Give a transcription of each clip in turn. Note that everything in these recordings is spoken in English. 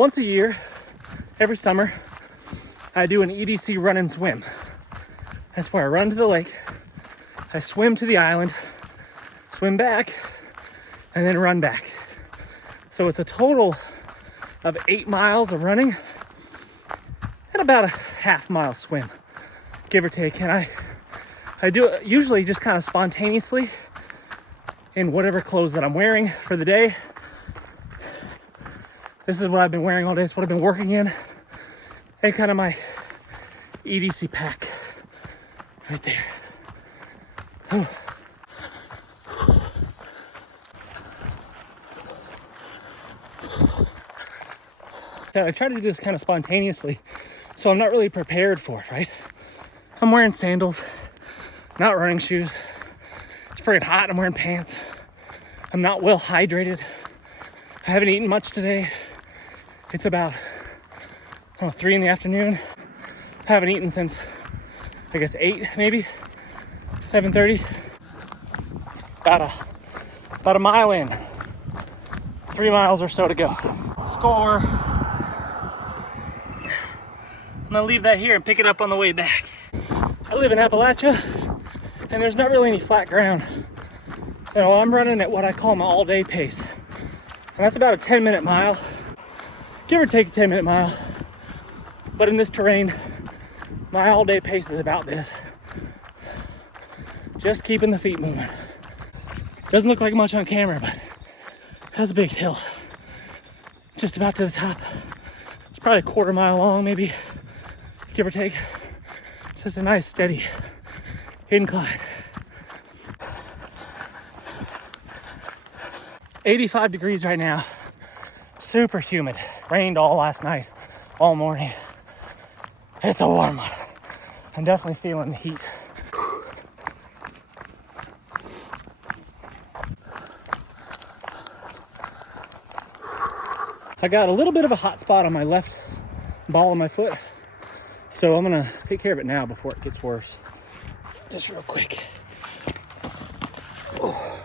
Once a year, every summer, I do an EDC run and swim. That's where I run to the lake, I swim to the island, swim back, and then run back. So it's a total of 8 miles of running and about a half-mile swim, give or take. And I do it usually just kind of spontaneously in whatever clothes that I'm wearing for the day. This is what I've been wearing all day. It's what I've been working in. And kind of my EDC pack right there. Whew. So I try to do this kind of spontaneously, so I'm not really prepared for it, right? I'm wearing sandals, not running shoes. It's friggin' hot, I'm wearing pants. I'm not well hydrated. I haven't eaten much today. It's about 3 in the afternoon. I haven't eaten since, I guess, 8 maybe, 7:30. About a mile in. 3 miles or so to go. Score. I'm gonna leave that here and pick it up on the way back. I live in Appalachia and there's not really any flat ground. So I'm running at what I call my all-day pace. And that's about a 10-minute mile, give or take a 10-minute mile. But in this terrain, my all-day pace is about this. Just keeping the feet moving. Doesn't look like much on camera, but that's a big hill. Just about to the top. It's probably a quarter mile long, maybe, give or take. It's just a nice, steady incline. 85 degrees right now. Super humid. Rained all last night, all morning. It's a warm one. I'm definitely feeling the heat. I got a little bit of a hot spot on my left ball of my foot, so I'm gonna take care of it now before it gets worse. Just real quick. Oh.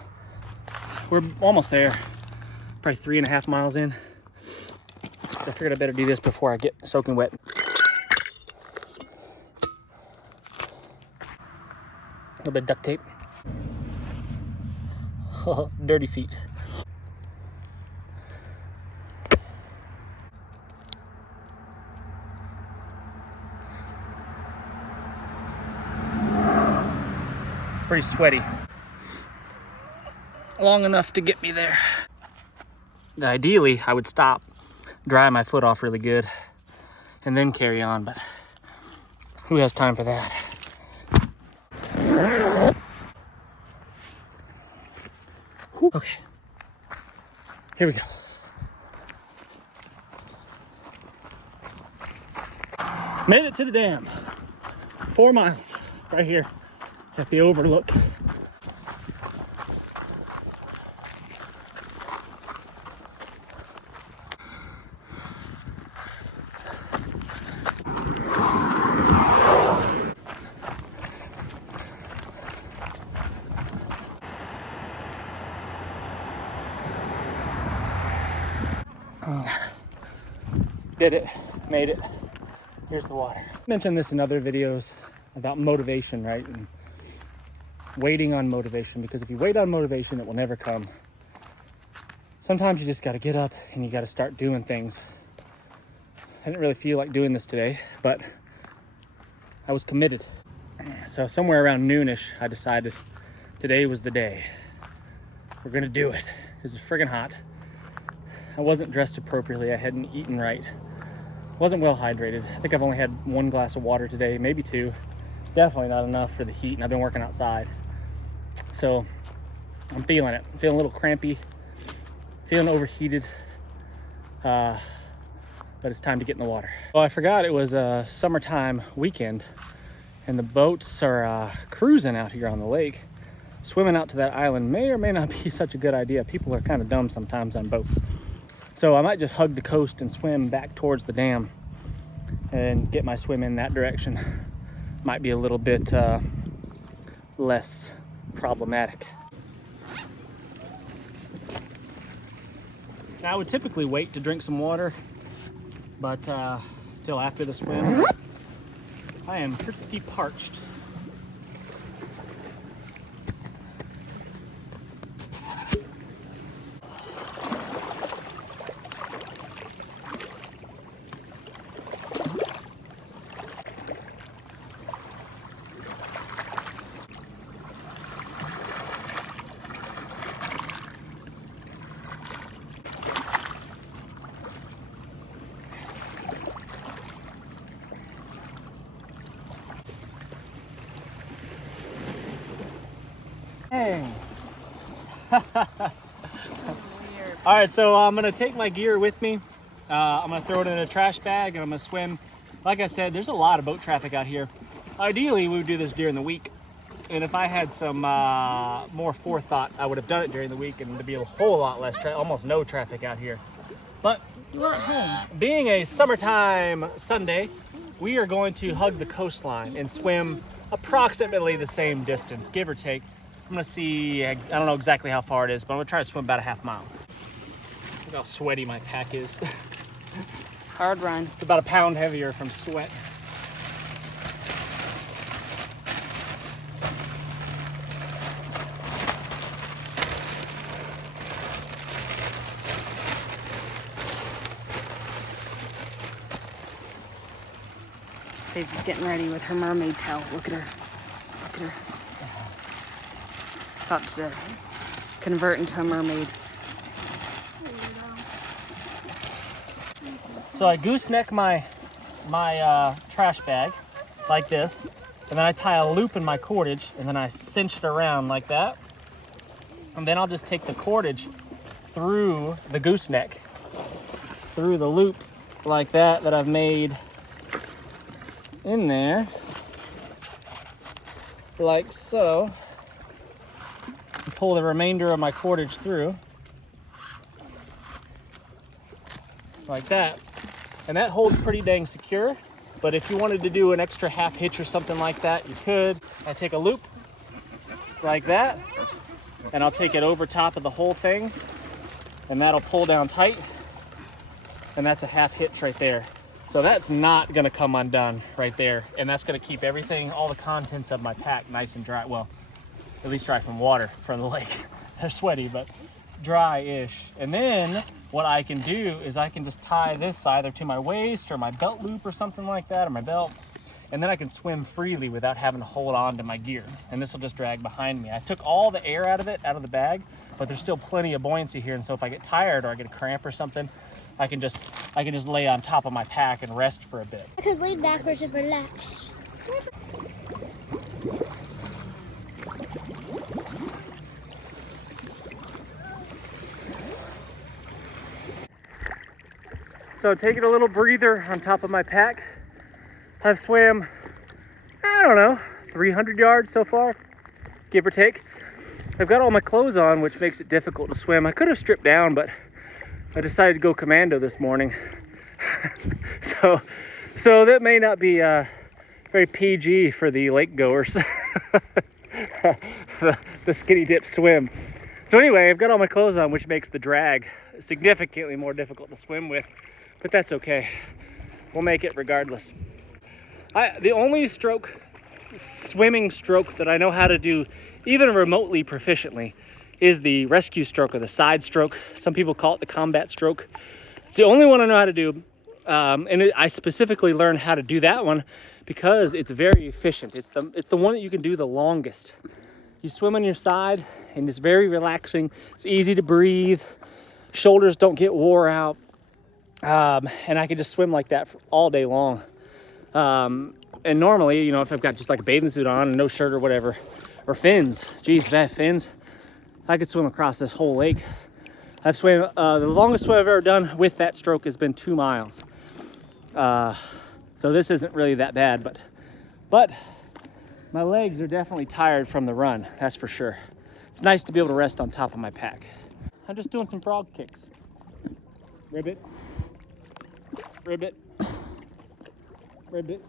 We're almost there, probably 3.5 miles in. I figured I better do this before I get soaking wet. A little bit of duct tape. Oh, dirty feet. Pretty sweaty. Long enough to get me there. Ideally, I would stop, dry my foot off really good, and then carry on, but who has time for that? Whew. Okay, here we go. Made it to the dam. 4 miles, right here at the overlook. Did it, made it. Here's the water. I mentioned this in other videos about motivation, right? And waiting on motivation, because if you wait on motivation, it will never come. Sometimes you just got to get up and you got to start doing things. I didn't really feel like doing this today, but I was committed. So somewhere around noonish, I decided today was the day. We're gonna do it. It was friggin' hot. I wasn't dressed appropriately. I hadn't eaten right. Wasn't well hydrated. I think I've only had 1 glass of water today, maybe 2. Definitely not enough for the heat, and I've been working outside. So I'm feeling it. I'm feeling a little crampy, feeling overheated, but it's time to get in the water. Well, I forgot it was a summertime weekend, and the boats are cruising out here on the lake. Swimming out to that island may or may not be such a good idea. People are kind of dumb sometimes on boats. So I might just hug the coast and swim back towards the dam and get my swim in that direction. Might be a little bit less problematic. Now I would typically wait to drink some water but till after the swim, I am pretty parched. Dang. All right, so I'm gonna take my gear with me. I'm gonna throw it in a trash bag and I'm gonna swim. Like I said, there's a lot of boat traffic out here. Ideally, we would do this during the week. And if I had some more forethought, I would have done it during the week and there'd be a whole lot less, almost no traffic out here. But You're at home. being a summertime Sunday, we are going to hug the coastline and swim approximately the same distance, give or take. I'm gonna see, I don't know exactly how far it is, but I'm gonna try to swim about a half mile. Look how sweaty my pack is. Hard run. It's about a pound heavier from sweat. Sage's just getting ready with her mermaid towel. Look at her. Look at her. About to convert into a mermaid. So I gooseneck my trash bag like this, and then I tie a loop in my cordage, and then I cinch it around like that. And then I'll just take the cordage through the gooseneck, through the loop like that I've made in there, like so. And pull the remainder of my cordage through, like that. And that holds pretty dang secure, but if you wanted to do an extra half hitch or something like that, you could. I take a loop like that, and I'll take it over top of the whole thing, and that'll pull down tight, and that's a half hitch right there. So that's not gonna come undone right there, and that's gonna keep everything, all the contents of my pack nice and dry. Well, at least dry from water from the lake. They're sweaty, but dry-ish. And then what I can do is I can just tie this either to my waist or my belt loop or something like that, or my belt, and then I can swim freely without having to hold on to my gear. And this will just drag behind me. I took all the air out of it, out of the bag, but there's still plenty of buoyancy here, and so if I get tired or I get a cramp or something, I can just lay on top of my pack and rest for a bit. I could lean backwards and relax. So taking a little breather on top of my pack. I've swam, I don't know, 300 yards so far, give or take. I've got all my clothes on, which makes it difficult to swim. I could have stripped down, but I decided to go commando this morning. so that may not be very PG for the lake goers. the skinny dip swim. So anyway, I've got all my clothes on, which makes the drag significantly more difficult to swim with, but that's okay. We'll make it regardless. The only swimming stroke that I know how to do, even remotely proficiently, is the rescue stroke or the side stroke. Some people call it the combat stroke. It's the only one I know how to do, I specifically learned how to do that one because it's very efficient. It's the one that you can do the longest. You swim on your side, and it's very relaxing. It's easy to breathe. Shoulders don't get wore out, and I can just swim like that all day long. And normally, you know, if I've got just like a bathing suit on and no shirt or whatever, or fins, geez, if I have fins, I could swim across this whole lake. I've swam, the longest swim I've ever done with that stroke has been 2 miles. So this isn't really that bad, but my legs are definitely tired from the run, that's for sure. It's nice to be able to rest on top of my pack. I'm just doing some frog kicks. Ribbit, ribbit, ribbit.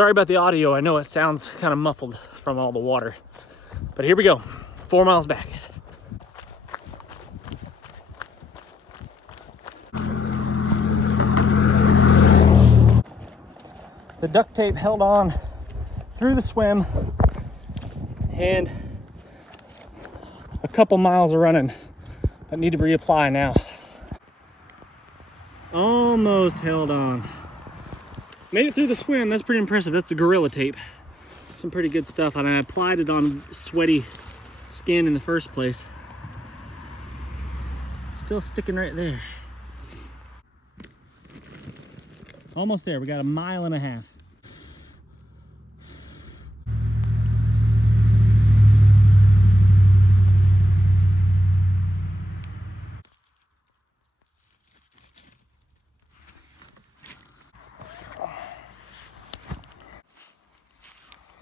Sorry about the audio. I know it sounds kind of muffled from all the water. But here we go. 4 miles back. The duct tape held on through the swim, and a couple miles of running. I need to reapply now. Almost held on. Made it through the swim. That's pretty impressive. That's the Gorilla Tape. Some pretty good stuff. And I applied it on sweaty skin in the first place. Still sticking right there. Almost there. We got 1.5 miles.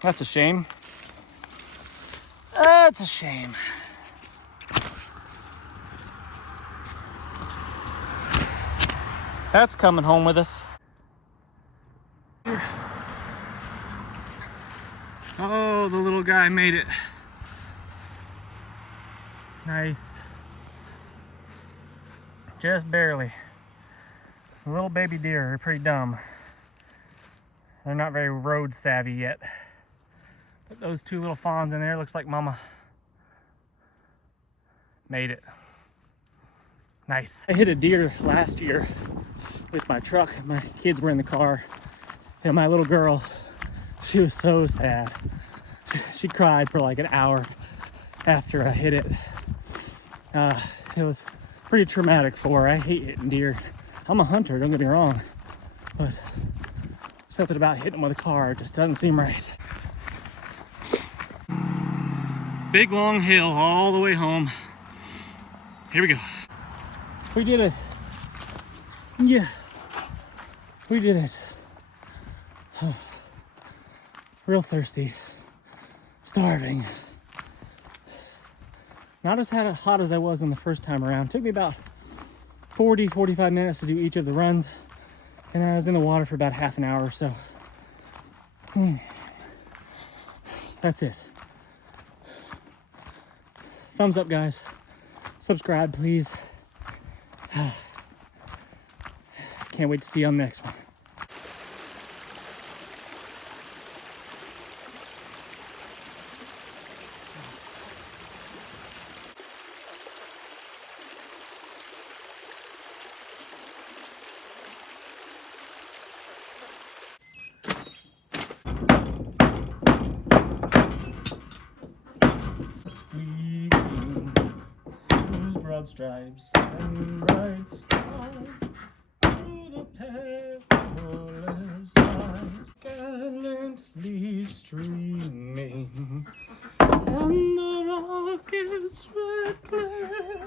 That's a shame. That's a shame. That's coming home with us. Oh, the little guy made it. Nice. Just barely. The little baby deer are pretty dumb. They're not very road savvy yet. But those 2 little fawns in there, looks like mama made it. Nice. I hit a deer last year with my truck. My kids were in the car, and my little girl, she was so sad. She cried for like an hour after I hit it. It was pretty traumatic for her. I hate hitting deer. I'm a hunter, don't get me wrong, but something about hitting them with a car just doesn't seem right. Big long hill all the way home. Here we go. We did it. Yeah, we did it. Oh, real thirsty, starving. Not as hot as I was on the first time around. Took me about 40-45 minutes to do each of the runs, and I was in the water for about half an hour or so. That's it. Thumbs up, guys. Subscribe, please. Can't wait to see you on the next one. Broad stripes and bright stars through the perilous night, gallantly streaming, and the rocket's red glare